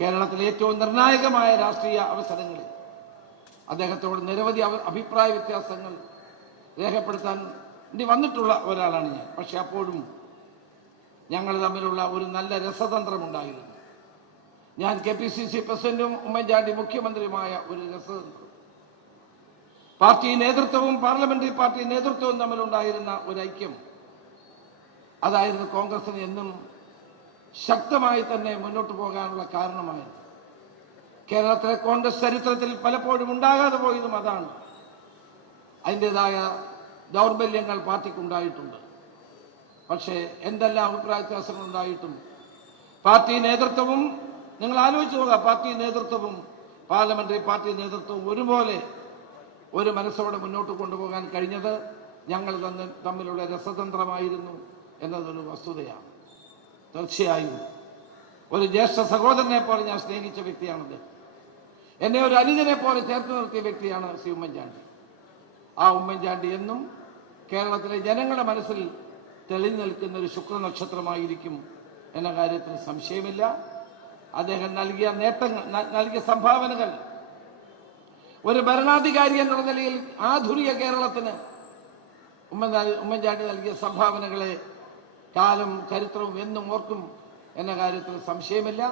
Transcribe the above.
കേരളത്തിലെ ഏറ്റവും നിർണായകമായ രാഷ്ട്രീയ അവസരങ്ങളിൽ അദ്ദേഹത്തോട് നിരവധി അഭിപ്രായ വ്യത്യാസങ്ങൾ രേഖപ്പെടുത്താൻ വന്നിട്ടുള്ള ഒരാളാണ് ഞാൻ. പക്ഷെ അപ്പോഴും ഞങ്ങൾ തമ്മിലുള്ള ഒരു നല്ല രസതന്ത്രമുണ്ടായിരുന്നു. ഞാൻ KPCC പ്രസിഡന്റും ഉമ്മൻചാണ്ടി മുഖ്യമന്ത്രിയുമായ ഒരു രസതന്ത്രം, പാർട്ടി നേതൃത്വവും പാർലമെന്ററി പാർട്ടി നേതൃത്വവും തമ്മിലുണ്ടായിരുന്ന ഒരു ഐക്യം, അതായിരുന്നു കോൺഗ്രസിന് എന്നും ശക്തമായി തന്നെ മുന്നോട്ട് പോകാനുള്ള കാരണമായിരുന്നു. കേരളത്തിലെ കോൺഗ്രസ് ചരിത്രത്തിൽ പലപ്പോഴും ഉണ്ടാകാതെ പോയതും അതാണ്. അതിൻ്റെതായ ദൗർബല്യങ്ങൾ പാർട്ടിക്കുണ്ടായിട്ടുണ്ട്. പക്ഷേ എന്തെല്ലാം അഭിപ്രായ വ്യത്യാസങ്ങൾ ഉണ്ടായിട്ടും പാർട്ടി നേതൃത്വവും, നിങ്ങൾ ആലോചിച്ച് നോക്കുക, പാർട്ടി നേതൃത്വവും പാർലമെന്ററി പാർട്ടി നേതൃത്വവും ഒരുപോലെ ഒരു മനസ്സോടെ മുന്നോട്ട് കൊണ്ടുപോകാൻ കഴിഞ്ഞത് ഞങ്ങൾ തമ്മിലുള്ള രസതന്ത്രമായിരുന്നു എന്നതൊരു വസ്തുതയാണ്. തീർച്ചയായും ഒരു ജ്യേഷ്ഠ സഹോദരനെ പോലെ ഞാൻ സ്നേഹിച്ച വ്യക്തിയാണത്. എന്നെ ഒരു അനുജനെ പോലെ ചേർത്ത് നിർത്തിയ വ്യക്തിയാണ് ശ്രീ ഉമ്മൻചാണ്ടി. ആ ഉമ്മൻചാണ്ടി എന്നും കേരളത്തിലെ ജനങ്ങളുടെ മനസ്സിൽ തെളിഞ്ഞു നിൽക്കുന്ന ഒരു ശുക്രനക്ഷത്രമായിരിക്കും എന്ന കാര്യത്തിൽ സംശയമില്ല. അദ്ദേഹം നൽകിയ നേട്ടങ്ങൾ, നൽകിയ സംഭാവനകൾ, ഒരു ഭരണാധികാരി എന്നുള്ള നിലയിൽ ആധുനിക കേരളത്തിന് ഉമ്മൻചാണ്ടി നൽകിയ സംഭാവനകളെ കാലം ചരിത്രവും എന്നും ഓർക്കും എന്ന കാര്യത്തിൽ സംശയമില്ല.